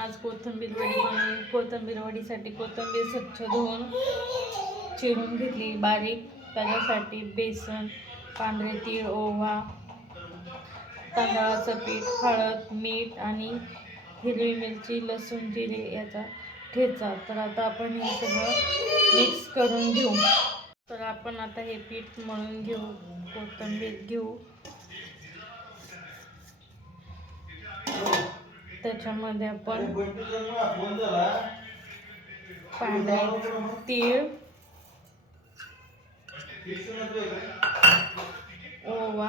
आज कोथिंबीर वडी बनवू। कोथिंबीर वडीसाठी कोथिंबीर स्वच्छ धुवून चिरून घेतली बारीक। त्याच्यासाठी बेसन, पांढरे तीळ, ओवा, तांदळाचं पीठ, हळद, मीठ आणि हिरवी मिरची, लसूण, जिरे याचा ठेचा। तर आता आपण हे सगळं मिक्स करून घेऊ। तर आपण आता हे पीठ मळून घेऊ। कोथिंबीर घेऊ, त्याच्यामध्ये आपण पांढरे तीळ, ओवा,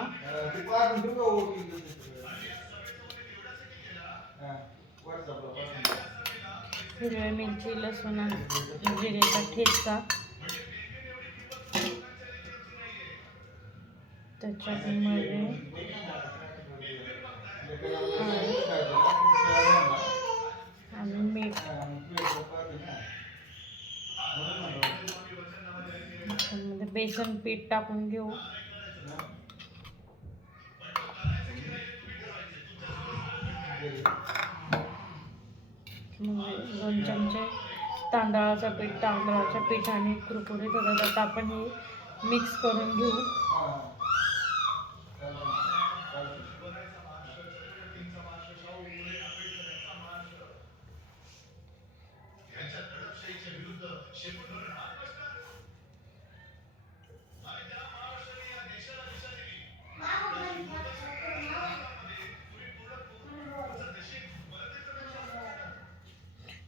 हिरव्या मिरची, लसूण आणि जिरेचा ठेचा, त्याच्यामध्ये आणि मीठ, त्याच्यामध्ये बेसन पीठ टाकून घेऊ। दोन चमचे तांदळाचं पिठाने कुरकुरीत होतात। आता आपण हे मिक्स करून घेऊ।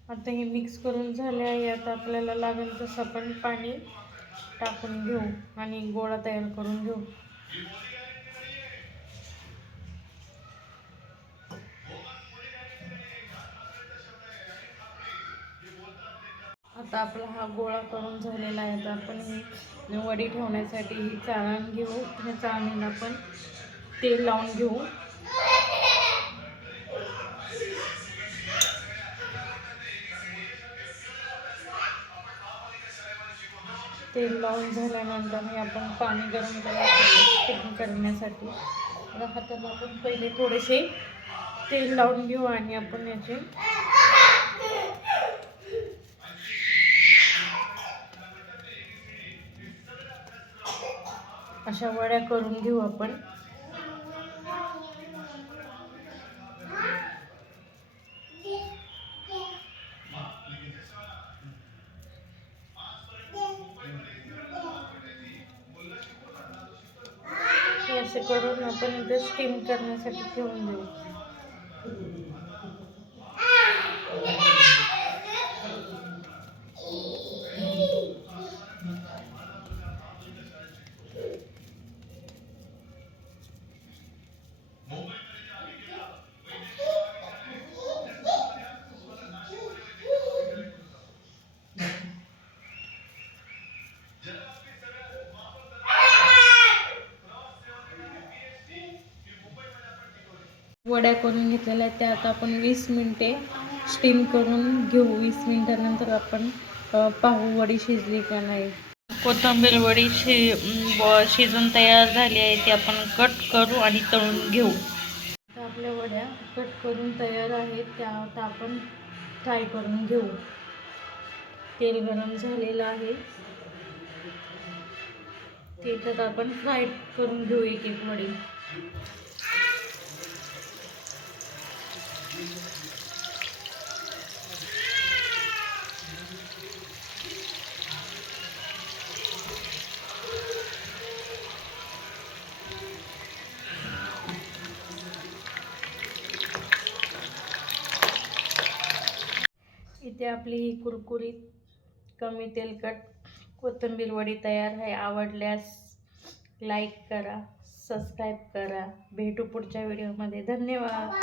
आता हे मिक्स करून झाले आहे। आता आपल्याला लागेल तसं आपण पाणी टाकून घेऊ आणि गोळा तयार करून घेऊ। आता आपला हा गोळा करून झालेला आहे। तर आपण ही वडी ठेवण्यासाठी ही चाळण घेऊ। ह्या चाळणीला आपण तेल लावून घेऊ। तेल लावून झाल्यानंतर हे आपण पाणी गरम स्टीम करण्यासाठी हाताला आपण पहिले थोडेसे तेल लावून घेऊ आणि आपण याचे अशा वड्या करून घेऊ आपण। असे करून आपण इथे स्टीम करण्यासाठी ठेवून देऊ। वड्या करून घेतलेल्या आहेत त्या आता आपण 20 मिनिटे स्टीम करून घेऊ। 20 मिनिटानंतर आपण पाहू वडी शिजली का नाही। कोथिंबीर वडी शिजून तयार झाली आहे। ती आपण कट करू आणि तळून घेऊ। आता आपल्या वड्या कट करून तयार आहेत, त्या आता आपण फ्राय करून घेऊ। तेल गरम झालेलं आहे, त्याच्यात आपण फ्राय करून घेऊ एक एक वडी। इथे आपली ही कुरकुरीत कमी तेलकट कोथिंबीर वडी तयार आहे। आवडल्यास लाईक करा, सबस्क्राईब करा। भेटू पुढच्या व्हिडिओमध्ये। धन्यवाद।